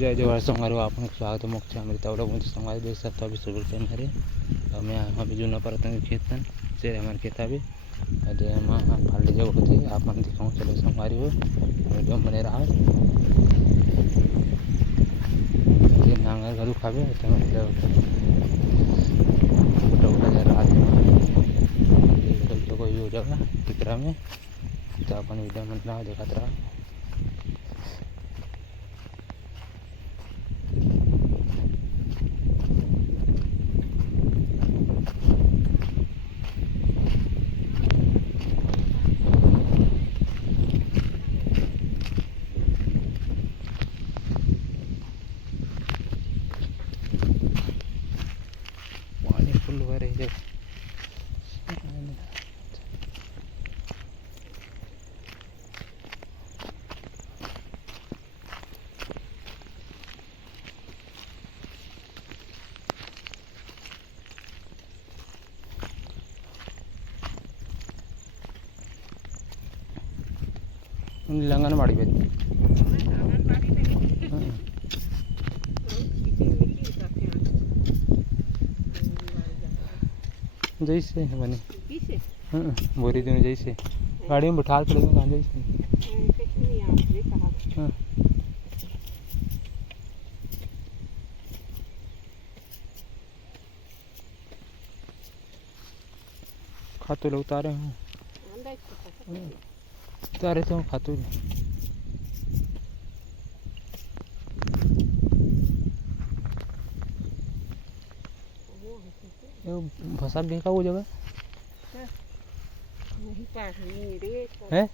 जय जवाहर संगारो आपन स्वागत मुख्य अमृता लोग मुझे संगार देख सकते अभी सुबह से हमारे मैं यहाँ भी जूना पर खेत से हमारे खेत अभी अजय फाली जगह होती है आप दिखाऊँ चलो संगारी हो वीडियो बने रहा नांगर गरु खावे तो कोई हो जाएगा टिकरा में तो अपन वीडियो में ना देखा रहा पानी फुल भरे जब आंगनबाड़ी पे जैसे बने बोरी दोनों जैसे गाड़ी में बैठा पड़ेगा कहाँ जैसे खातू लोग उतारे हूँ उतारे तो खातू फसल देखा वो जगह है